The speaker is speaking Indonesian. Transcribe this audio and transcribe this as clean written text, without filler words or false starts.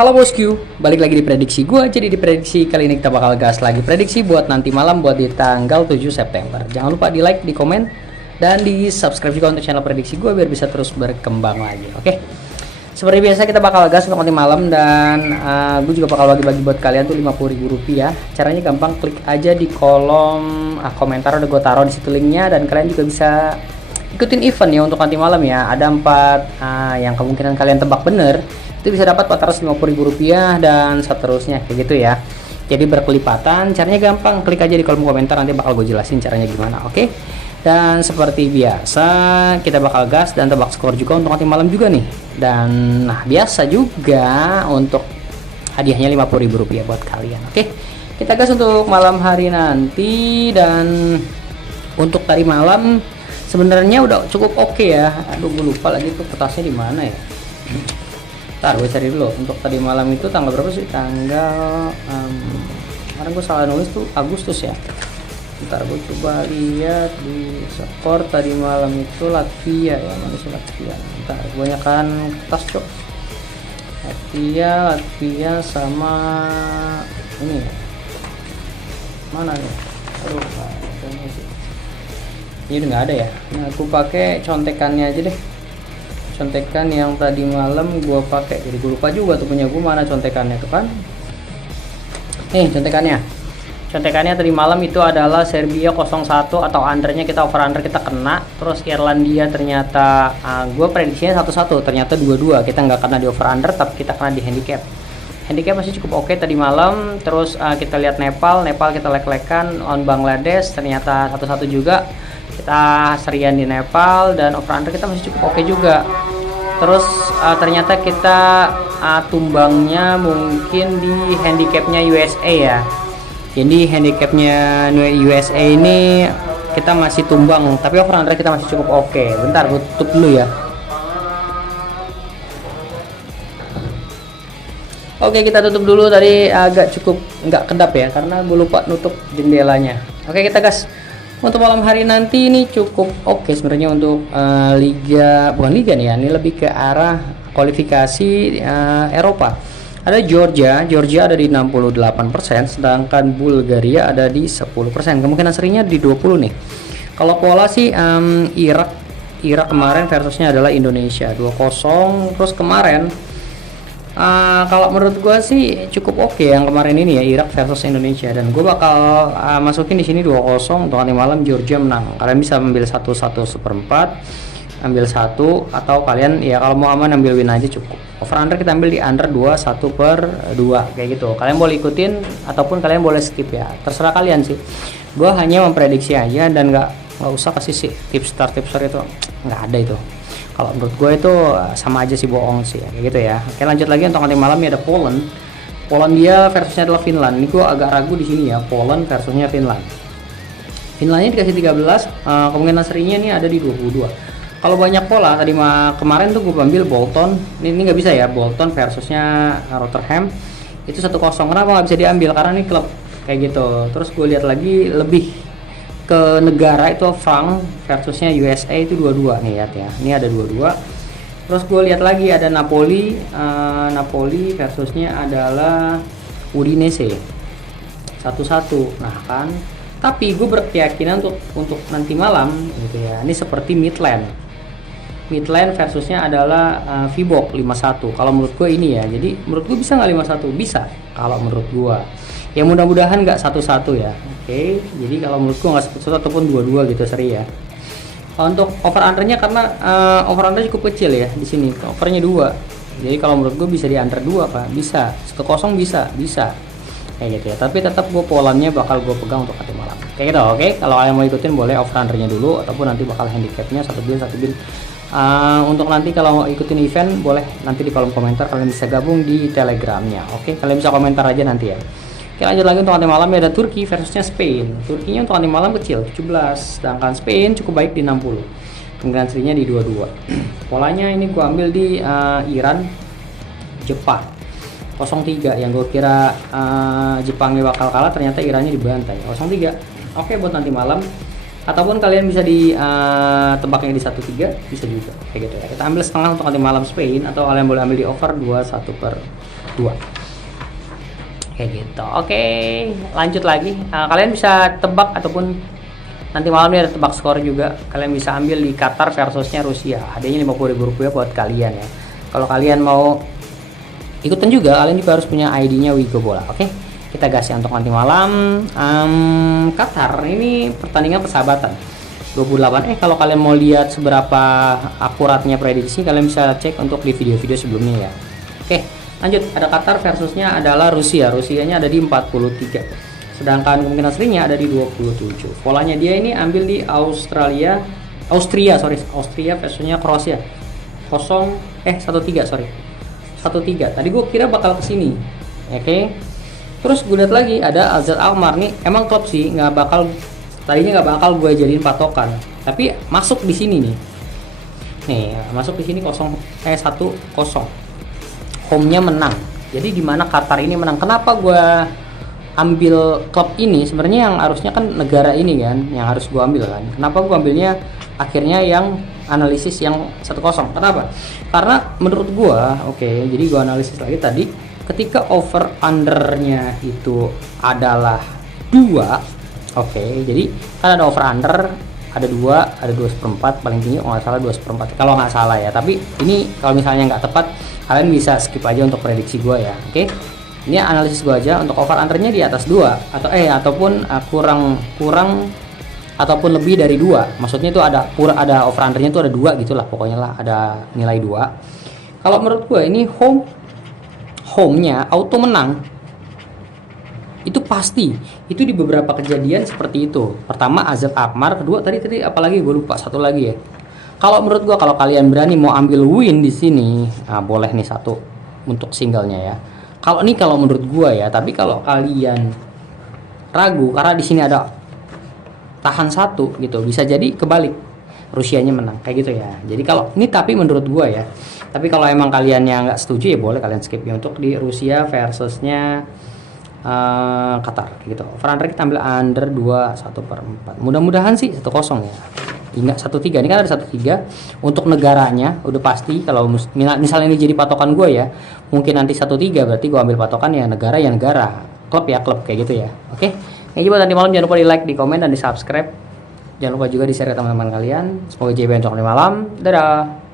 Halo bosku, balik lagi di prediksi gue. Jadi di prediksi kali ini kita bakal gas lagi prediksi buat nanti malam buat di tanggal 7 September. Jangan lupa di like, di komen, dan di subscribe juga untuk channel prediksi gue biar bisa terus berkembang lagi. Oke. Seperti biasa kita bakal gas untuk nanti malam dan gue juga bakal bagi-bagi buat kalian tuh Rp50.000. Caranya gampang, klik aja di kolom komentar, udah gue taruh di situ linknya, dan kalian juga bisa ikutin event ya untuk nanti malam ya. Ada 4 yang kemungkinan kalian tebak bener itu bisa dapat Rp450.000 dan seterusnya kayak gitu ya. Jadi berkelipatan. Caranya gampang, klik aja di kolom komentar, nanti bakal gue jelasin caranya gimana. Oke. Dan seperti biasa kita bakal gas dan tebak skor juga untuk nanti malam juga nih. Dan nah biasa juga untuk hadiahnya Rp50.000 buat kalian. Oke. Kita gas untuk malam hari nanti. Dan untuk tadi malam sebenarnya udah cukup oke ya. Aduh gue lupa lagi tuh kertasnya di mana ya. Ntar gue cari dulu. Untuk tadi malam itu tanggal berapa sih? Tanggal kemarin gue salah nulis tuh Agustus ya. Ntar gue coba lihat di skor tadi malam itu Latvia ya. Mana sih Latvia? Ntar gue kan kertas cok. Latvia sama ini mana nih? Aduh, ini nggak ada ya. Nah aku pakai contekannya aja deh. Contekan yang tadi malam gue pakai, jadi gue lupa juga tuh punya gue mana contekannya tuh kan. Nih contekannya tadi malam itu adalah Serbia 0-1 atau undernya kita over under kita kena, terus Irlandia ternyata gue prediksinya 1-1, ternyata 2-2, kita nggak kena di over under tapi kita kena di handicap masih cukup oke tadi malam. Terus kita lihat Nepal kita lek-lekan on Bangladesh, ternyata 1-1 juga, kita serian di Nepal dan over under kita masih cukup oke juga. Terus ternyata kita tumbangnya mungkin di handicapnya USA ya. Jadi handicapnya USA ini kita masih tumbang, tapi over under kita masih cukup oke. Bentar gue tutup dulu ya. Oke, kita tutup dulu, tadi agak cukup nggak kedap ya karena gue lupa nutup jendelanya. Oke, kita gas. Untuk malam hari nanti ini cukup oke sebenarnya untuk bukan liga nih ya, ini lebih ke arah kualifikasi Eropa. Ada Georgia ada di 68%, sedangkan Bulgaria ada di 10%. Kemungkinan serinya di 20 nih. Kalau pola sih Irak kemarin versusnya adalah Indonesia 2-0. Terus kemarin kalau menurut gue sih cukup oke yang kemarin ini ya, Irak versus Indonesia, dan gue bakal masukin di sini 2-0 untuk nanti malam Georgia menang. Kalian bisa ambil 1-1 seperempat, ambil 1, atau kalian ya kalau mau aman ambil win aja cukup. Over under kita ambil di under 2-1/2 kayak gitu. Kalian boleh ikutin ataupun kalian boleh skip ya, terserah kalian sih. Gue hanya memprediksi aja dan nggak usah kasih sih tipster itu, nggak ada itu. Kalau menurut gue itu sama aja sih, bohong sih ya, kayak gitu ya. Oke, lanjut lagi untuk nanti malam ya, ada Polandia versusnya adalah Finland. Ini gue agak ragu di sini ya, Poland versusnya Finland. Finlandnya dikasih 13, kemungkinan serinya ini ada di 22. Kalau banyak pola tadi kemarin tuh gue ambil Bolton, ini nggak bisa ya, Bolton versusnya Rotterdam itu 1-0. Kenapa nggak bisa diambil? Karena ini klub kayak gitu. Terus gue lihat lagi lebih ke negara itu Frank versusnya USA itu 22 nih lihat ya, ini ada 22. Terus gue lihat lagi ada Napoli versusnya adalah Udinese 1-1. Nah kan, tapi gue berkeyakinan untuk nanti malam gitu ya, ini seperti Midland versusnya adalah Vibok 5-1. Kalau menurut gue ini ya, jadi menurut gue bisa nggak 5-1? Bisa kalau menurut gue ya, mudah-mudahan nggak 1-1 ya. Oke, jadi kalau menurut gue nggak 1-1 ataupun 2-2 gitu seri ya. Untuk over undernya karena over under cukup kecil ya di sini, overnya 2, jadi kalau menurut gue bisa di under 2 Pak, bisa 1-0 bisa kayak gitu ya. Tapi tetap gue polannya bakal gue pegang untuk nanti malam kayak gitu. Oke, kalau kalian mau ikutin boleh over undernya dulu ataupun nanti bakal handicapnya 1 bin. Untuk nanti kalau mau ikutin event boleh nanti di kolom komentar, kalian bisa gabung di telegramnya. Oke, kalian bisa komentar aja nanti ya. Oke, lanjut lagi untuk nanti malam ya, ada Turki versusnya Spain. Turkinya untuk nanti malam kecil 17, sedangkan Spain cukup baik di 60. Kemungkinan serinya di 22. Polanya ini gua ambil di Iran Jepang 0-3, yang gue kira Jepangnya bakal kalah ternyata Irannya dibantai 0-3. Oke, buat nanti malam ataupun kalian bisa di tebaknya di 1-3 bisa juga kayak gitu ya. Kita ambil setengah untuk nanti malam Spain, atau kalian boleh ambil di over 21/2 kayak gitu. Oke, lanjut lagi. Kalian bisa tebak, ataupun nanti malam ini ada tebak skor juga. Kalian bisa ambil di Qatar versusnya Rusia. Hadiahnya Rp50.000 buat kalian ya. Kalau kalian mau ikutan juga, kalian juga harus punya ID-nya Wigo Bola. Oke, kita gas ya untuk nanti malam. Qatar ini pertandingan persahabatan 28. Kalau kalian mau lihat seberapa akuratnya prediksi, kalian bisa cek untuk di video-video sebelumnya ya. Oke, lanjut. Ada Qatar versusnya adalah Rusia. Rusianya ada di 43, sedangkan kemungkinan seringnya ada di 27. Polanya dia ini ambil di Austria versusnya Kroasia 1-3. Tadi gue kira bakal kesini. Oke. Terus gue lihat lagi ada AZ Alkmaar nih, emang klub sih, tadinya nggak bakal gue jadiin patokan, tapi masuk di sini nih. Masuk di sini 1-0. Home-nya menang. Jadi di mana Qatar ini menang. Kenapa gue ambil klub ini? Sebenarnya yang harusnya kan negara ini kan yang harus gue ambil kan. Kenapa gue ambilnya akhirnya yang analisis yang 1-0? Kenapa? Karena menurut gue, jadi gue analisis lagi tadi, ketika over undernya itu adalah 2, jadi kan ada over under, ada 2/4, paling tinggi kalau nggak salah 2/4 kalau nggak salah ya. Tapi ini kalau misalnya nggak tepat, kalian bisa skip aja untuk prediksi gue ya. Ini analisis gue aja. Untuk over undernya di atas 2 ataupun kurang ataupun lebih dari 2. Maksudnya itu ada over undernya itu ada 2 gitulah, pokoknya lah ada nilai 2. Kalau menurut gue ini home-nya auto menang. Itu pasti. Itu di beberapa kejadian seperti itu. Pertama AZ Alkmaar, kedua tadi apalagi gue lupa, satu lagi ya. Kalau menurut gue, kalau kalian berani mau ambil win di sini, boleh nih 1 untuk singlenya ya. Kalau menurut gue ya, tapi kalau kalian ragu karena di sini ada tahan 1 gitu, bisa jadi kebalik, Rusianya menang kayak gitu ya. Jadi kalau ini, tapi menurut gue ya. Tapi kalau emang kalian yang nggak setuju ya boleh kalian skip ya untuk di Rusia versusnya Qatar gitu. Over under kita ambil under 21/4. Mudah-mudahan sih 1-0 ya. Hingga 1-3. Ini kan ada 1-3 untuk negaranya udah pasti. Kalau misalnya ini jadi patokan gue ya, mungkin nanti 1-3 berarti gue ambil patokan ya negara, klub ya klub kayak gitu ya. Oke. Yang buat nanti malam jangan lupa di like, di komen, dan di subscribe. Jangan lupa juga di share ke teman-teman kalian. Semoga JB untuk nanti malam. Dadah.